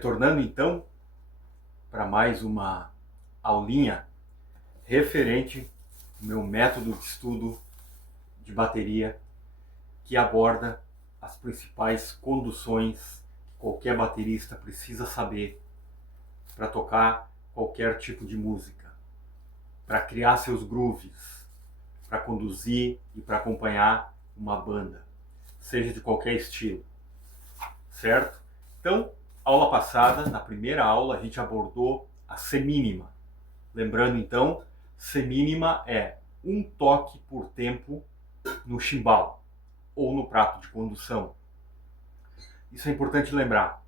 Retornando então para mais uma aulinha referente ao meu método de estudo de bateria, que aborda as principais conduções que qualquer baterista precisa saber para tocar qualquer tipo de música, para criar seus grooves, para conduzir e para acompanhar uma banda, seja de qualquer estilo, certo? Então, aula passada, na primeira aula, a gente abordou a semínima. Lembrando então, semínima é um toque por tempo no chimbal ou no prato de condução. Isso é importante lembrar.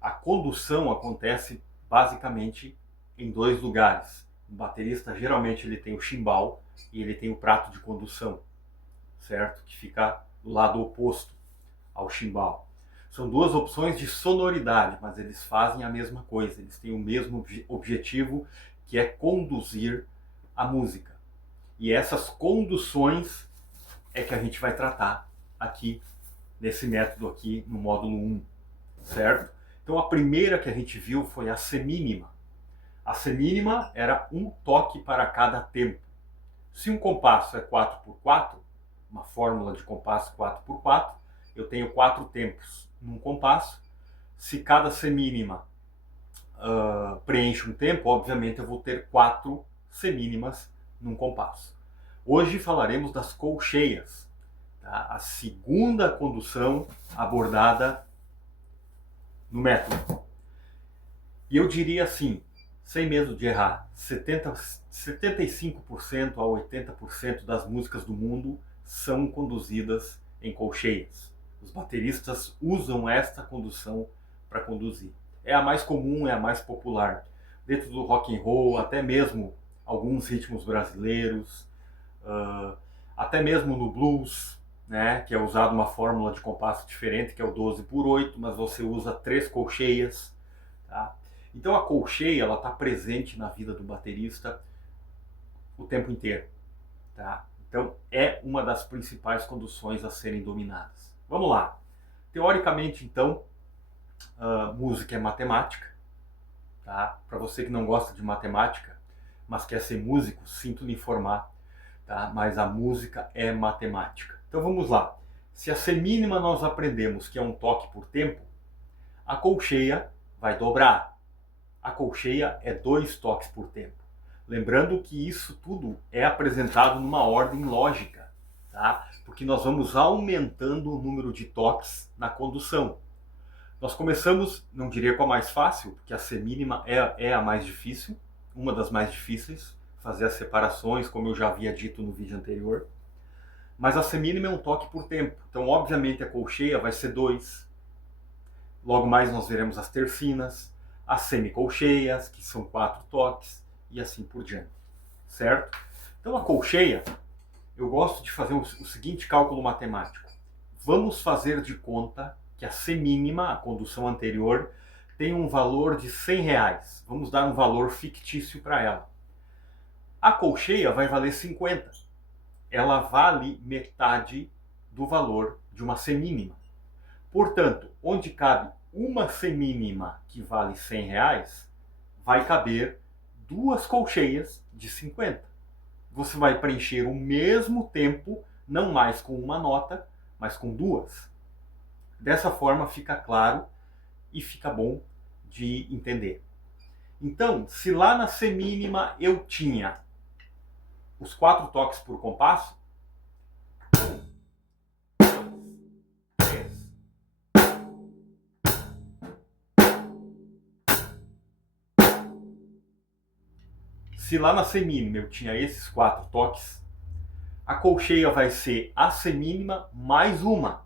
A condução acontece basicamente em dois lugares. O baterista geralmente ele tem o chimbal e ele tem o prato de condução, certo? Que fica do lado oposto ao chimbal. São duas opções de sonoridade, mas eles fazem a mesma coisa. Eles têm o mesmo objetivo, que é conduzir a música. E essas conduções é que a gente vai tratar aqui, nesse método aqui, no módulo 1, certo? Então a primeira que a gente viu foi a semínima. A semínima era um toque para cada tempo. Se um compasso é 4x4, uma fórmula de compasso 4x4, eu tenho 4 tempos num compasso. Se cada semínima preenche um tempo, obviamente eu vou ter 4 semínimas num compasso. Hoje falaremos das colcheias, tá? A segunda condução abordada no método. E eu diria assim, sem medo de errar, 75% a 80% das músicas do mundo são conduzidas em colcheias. Os bateristas usam esta condução para conduzir. É a mais comum, é a mais popular. Dentro do rock and roll, até mesmo alguns ritmos brasileiros, até mesmo no blues, né, que é usado uma fórmula de compasso diferente, que é o 12x8, mas você usa 3 colcheias. Tá? Então a colcheia ela está presente na vida do baterista o tempo inteiro. Tá? Então é uma das principais conduções a serem dominadas. Vamos lá. Teoricamente, então, música é matemática. Tá? Para você que não gosta de matemática, mas quer ser músico, sinto lhe informar. Tá? Mas a música é matemática. Então vamos lá. Se a semínima nós aprendemos que é um toque por tempo, a colcheia vai dobrar. A colcheia é 2 toques por tempo. Lembrando que isso tudo é apresentado numa ordem lógica, tá? Porque nós vamos aumentando o número de toques na condução. Nós começamos, não diria com a mais fácil, porque a semínima é a mais difícil, uma das mais difíceis, fazer as separações, como eu já havia dito no vídeo anterior. Mas a semínima é um toque por tempo. Então, obviamente, a colcheia vai ser 2. Logo mais nós veremos as tercinas, as semicolcheias, que são 4 toques, e assim por diante, certo? Então a colcheia, eu gosto de fazer o seguinte cálculo matemático. Vamos fazer de conta que a semínima, a condução anterior, tem um valor de R$100. Vamos dar um valor fictício para ela. A colcheia vai valer 50. Ela vale metade do valor de uma semínima. Portanto, onde cabe uma semínima que vale R$100, vai caber 2 colcheias de 50. Você vai preencher o mesmo tempo, não mais com uma nota, mas com 2. Dessa forma fica claro e fica bom de entender. Então, se lá na semínima eu tinha os 4 toques por compasso, se lá na semínima eu tinha esses 4 toques, a colcheia vai ser a semínima mais uma.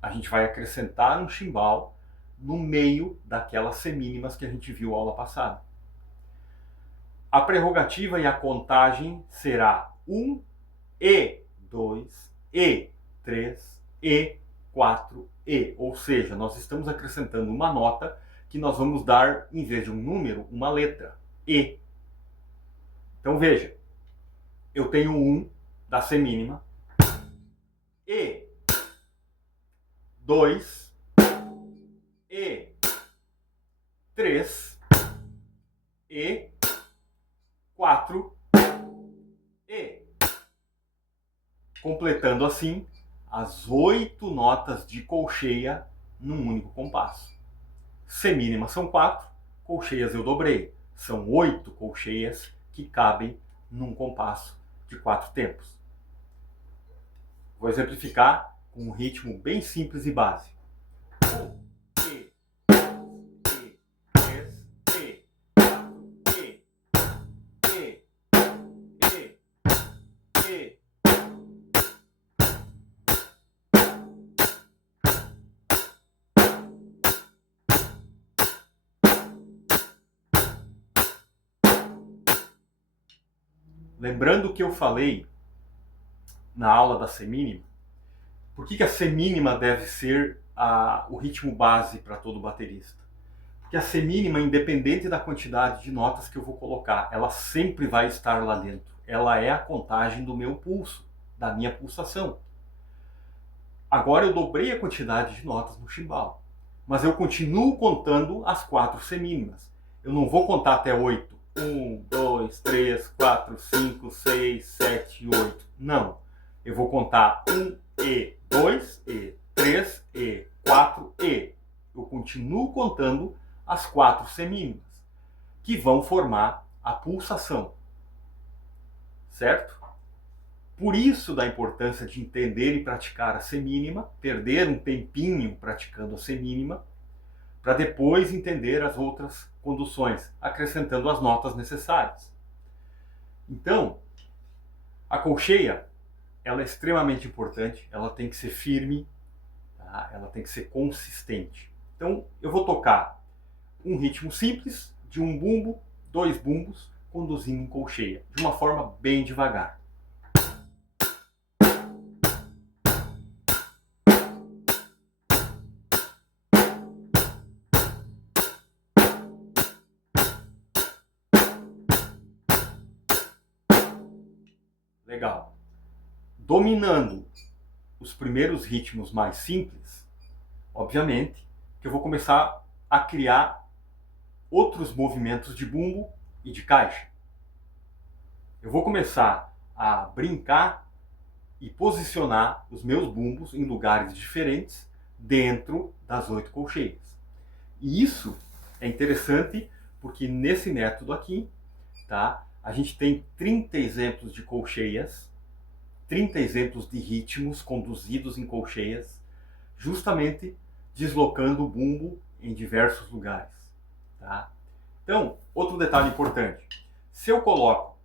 A gente vai acrescentar um chimbal no meio daquelas semínimas que a gente viu aula passada. A prerrogativa e a contagem será 1, E, 2, E, 3, E, 4, E. Ou seja, nós estamos acrescentando uma nota que nós vamos dar, em vez de um número, uma letra. E. Então veja, eu tenho 1 da semínima, E, 2, E, 3 e 4 e. Completando assim as 8 notas de colcheia num único compasso. Semínima são 4, colcheias eu dobrei. São 8 colcheias que cabem num compasso de 4 tempos. Vou exemplificar com um ritmo bem simples e básico. E, 3, E, 4, E. Lembrando que eu falei na aula da semínima, por que a semínima deve ser o ritmo base para todo baterista? Porque a semínima, independente da quantidade de notas que eu vou colocar, ela sempre vai estar lá dentro. Ela é a contagem do meu pulso, da minha pulsação. Agora eu dobrei a quantidade de notas no chimbal, mas eu continuo contando as 4 semínimas. Eu não vou contar até 8. 1, 2, 3, 4, 5, 6, 7, 8. Não. Eu vou contar 1 e, 2 e, 3 e, 4 e. Eu continuo contando as 4 semínimas, que vão formar a pulsação. Certo? Por isso da importância de entender e praticar a semínima, perder um tempinho praticando a semínima, para depois entender as outras conduções, acrescentando as notas necessárias. Então, a colcheia, ela é extremamente importante, ela tem que ser firme, tá? Ela tem que ser consistente. Então, eu vou tocar um ritmo simples, de um bumbo, 2 bumbos, conduzindo em colcheia, de uma forma bem devagar. Legal. Dominando os primeiros ritmos mais simples, obviamente que eu vou começar a criar outros movimentos de bumbo e de caixa. Eu vou começar a brincar e posicionar os meus bumbos em lugares diferentes dentro das 8 colcheias. E isso é interessante porque nesse método aqui, tá, a gente tem 30 exemplos de colcheias, 30 exemplos de ritmos conduzidos em colcheias, justamente deslocando o bumbo em diversos lugares. Tá? Então, outro detalhe importante. Se eu coloco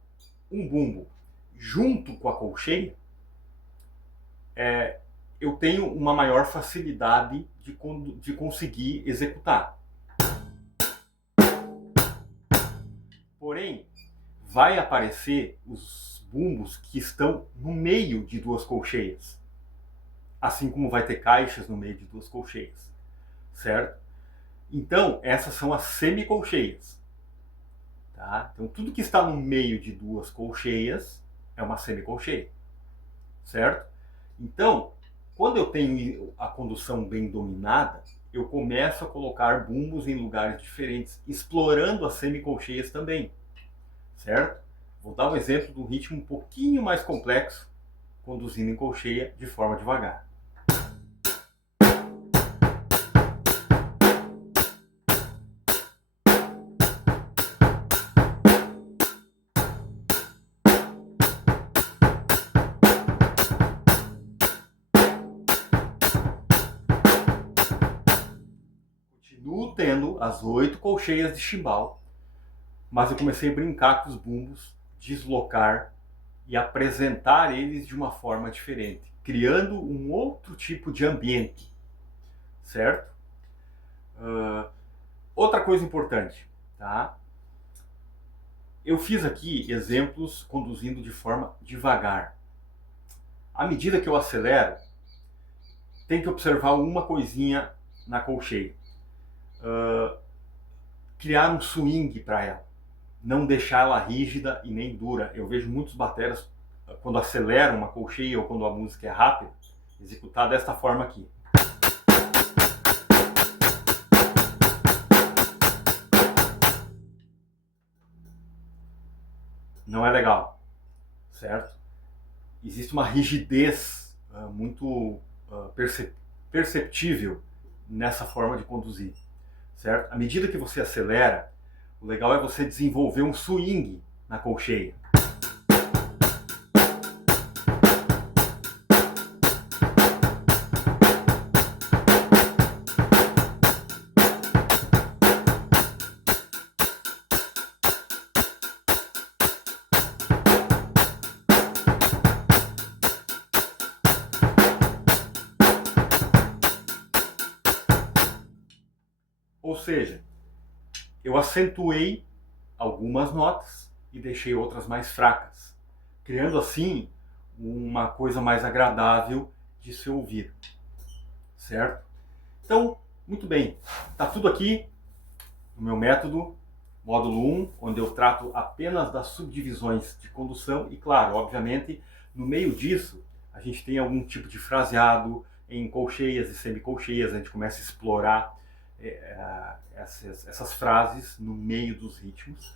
um bumbo junto com a colcheia, eu tenho uma maior facilidade de conseguir executar. Porém, vai aparecer os bumbos que estão no meio de 2 colcheias. Assim como vai ter caixas no meio de 2 colcheias. Certo? Então, essas são as semicolcheias. Tá? Então, tudo que está no meio de 2 colcheias é uma semicolcheia. Certo? Então, quando eu tenho a condução bem dominada, eu começo a colocar bumbos em lugares diferentes, explorando as semicolcheias também. Certo? Vou dar um exemplo de um ritmo um pouquinho mais complexo, conduzindo em colcheia de forma devagar. Continuo tendo as 8 colcheias de chimbal, mas eu comecei a brincar com os bumbos, deslocar e apresentar eles de uma forma diferente, criando um outro tipo de ambiente, certo? Outra coisa importante, tá? Eu fiz aqui exemplos conduzindo de forma devagar. À medida que eu acelero, tem que observar uma coisinha na colcheia. Criar um swing para ela. Não deixar ela rígida e nem dura. Eu vejo muitos bateras, quando aceleram uma colcheia ou quando a música é rápida, executar desta forma aqui. não é legal, certo? Existe uma rigidez muito perceptível nessa forma de conduzir, certo? À medida que você acelera, o legal é você desenvolver um swing na colcheia. Ou seja, eu acentuei algumas notas e deixei outras mais fracas, criando assim uma coisa mais agradável de se ouvir, certo? Então, muito bem, está tudo aqui no meu método, módulo 1, onde eu trato apenas das subdivisões de condução e, claro, obviamente, no meio disso, a gente tem algum tipo de fraseado em colcheias e semicolcheias, a gente começa a explorar essas frases no meio dos ritmos,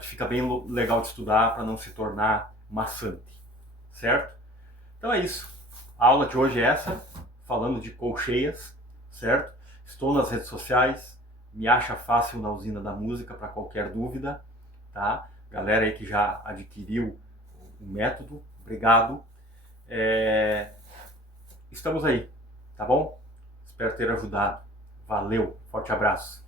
que fica bem legal de estudar para não se tornar maçante, certo? Então é isso. A aula de hoje é essa, falando de colcheias, certo? Estou nas redes sociais, me acha fácil na Usina da Música para qualquer dúvida, tá? Galera aí que já adquiriu o método, obrigado. Estamos aí, tá bom? Espero ter ajudado. Valeu, forte abraço.